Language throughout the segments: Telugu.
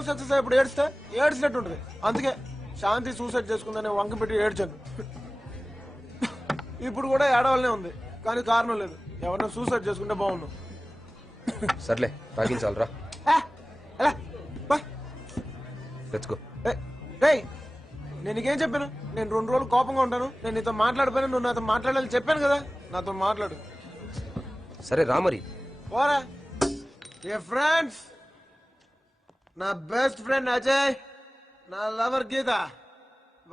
లవ్ సక్సెస్ ఇప్పుడు ఏడిస్తే ఏడ్చినట్టు ఉంటుంది. అందుకే శాంతి సూసైడ్ చేసుకుందని వంక పెట్టి ఏడ్చాను. ఇప్పుడు కూడా ఏడవలనే ఉంది, కానీ కారణం లేదు. ఎవరైనా సూసైడ్ చేసుకుంటే బాగుండు. సర్లే తాగించాలరా. నేను నీకేం చెప్పాను? నేను 2 రోజులు కోపంగా ఉంటాను, నేను నీతో మాట్లాడిపోయినా, నువ్వు నాతో మాట్లాడాలని చెప్పాను కదా. నాతో మాట్లాడు. సరే రా మరి. పోరా. ఏ ఫ్రెండ్స్, నా బెస్ట్ ఫ్రెండ్ అజయ్, నా లవర్ గీత,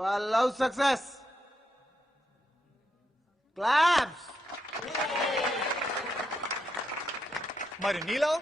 వాళ్ళ లవ్ సక్సెస్. క్లాప్స్. మరి నీలో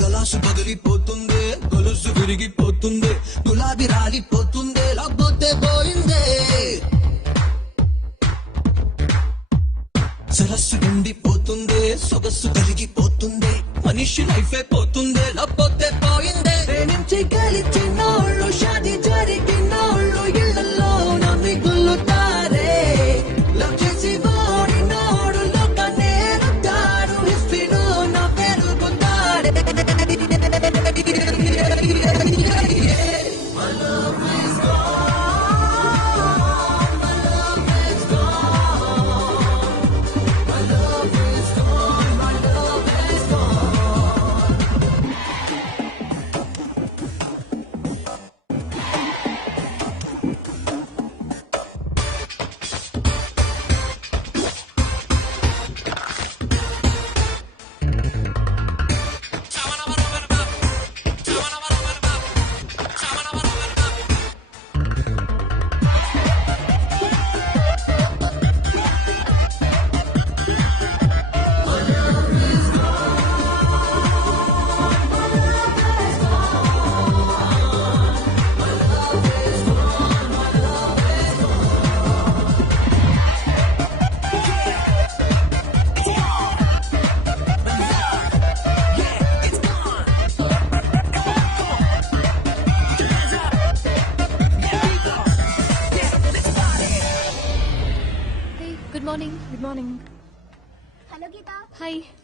గలాసు పగిలిపోతుందే, గొలుసు విరిగిపోతుందే, గులాబీ రాలిపోతుందే, లేకపోతే పోయిందే. సరస్సు నిండిపోతుందే, సొగస్సు కరిగిపోతుందే, మనిషి లైఫ్ అయిపోతుందే, లేకపోతే పోయిందే. ప్రేమించి గెలిచినోళ్ళు, షాది జరిగినోళ్ళు ఇళ్లలో నమ్మి గుల్లుతారే. లవ్ చేసి ఓడినోడు లోకాన్నే రుద్దాడు, హిస్టరీలో నా పెరుగుతాడే. Good morning. Good morning. Hello, Geeta. Hi.